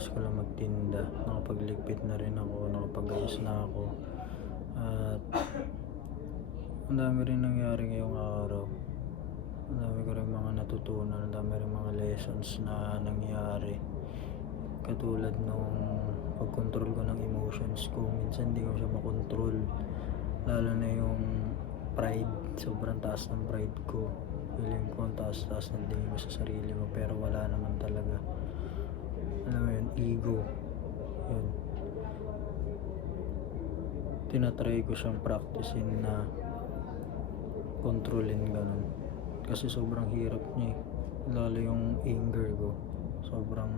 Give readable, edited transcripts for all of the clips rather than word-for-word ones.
kakatapos ko lang magtinda. Nakapagligpit na rin ako, nakapag-ayos na ako. At ang dami rin nangyari ngayong araw. Ang dami ko rin mga natutunan, ang dami rin mga lessons na nangyari. Katulad nung pag-control ko ng emotions ko, minsan hindi ko siya makontrol. Lalo na yung pride, sobrang taas ng pride ko. Feeling ko ang taas-taas ng tingin ko sa sarili ko, pero wala naman talaga. Alam mo yun, ego. Yun. Tinatry ko siyang practicein na kontrolin ganun. Kasi sobrang hirap niya eh. Lalo yung anger ko. Sobrang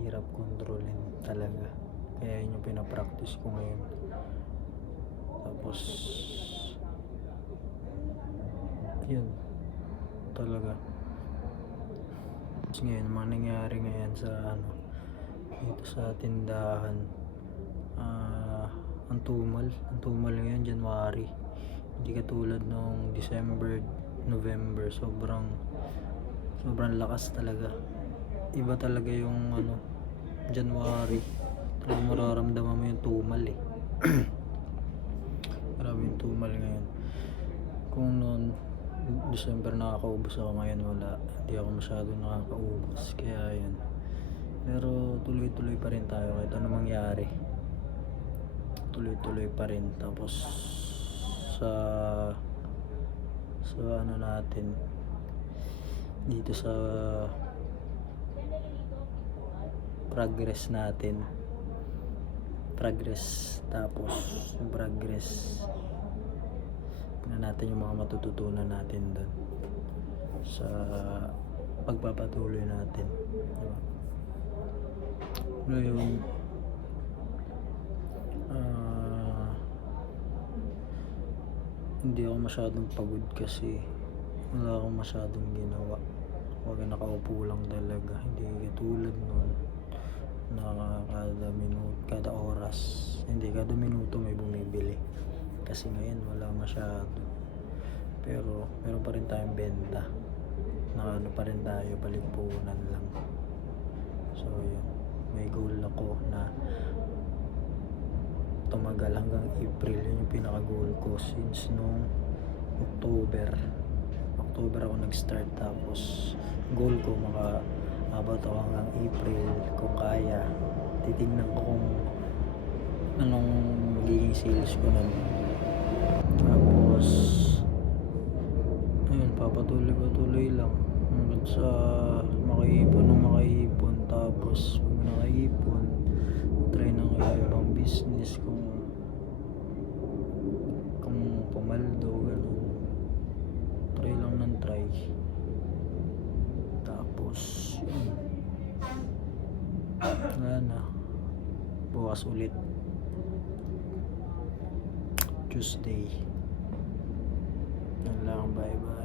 hirap kontrolin talaga. Kaya yun yung pinapractice ko ngayon. Tapos yun talaga. Tapos ngayon, mga nangyari ngayon sa dito sa tindahan, ang tumal ngayon January. Hindi katulad nung December, November, sobrang lakas talaga. Iba talaga yung January. Talagang mararamdaman mo yung tumal eh. Grabe yung tumal ngayon. Kung noon December nakakaubos ako, ngayon wala. Hindi ako masyado nakakaubos. Kaya yun. Pero tuloy-tuloy pa rin tayo kahit ano mangyari. Tuloy-tuloy pa rin. Tapos sa natin dito sa progress natin, tapos yung progress na natin, yung mga matututunan natin doon sa pagpapatuloy natin, diba? Ngayon hindi ako masyadong pagod kasi wala akong masyadong ginawa. Huwag nakaupo lang talaga. Hindi katulad nun na kada oras, hindi kada minuto may bumibili. Kasi ngayon wala masyado. Pero meron pa rin tayong benta. Pa rin tayo, balipunan lang. So yun, may goal ako na tumagal hanggang April. Yun yung pinaka goal ko since nung October ako nag-start. Tapos goal ko makaabot ako hanggang April kung kaya. Titignan ko kung anong magiging sales ko nun. Tapos ayun, papatuloy lang hanggang sa makaipon. Tapos pag nakaipon, try ng ibang business kung pumaldo, ganun. Try lang ng try. Tapos yun, wala na, bukas ulit Tuesday. Yan lang, bye bye.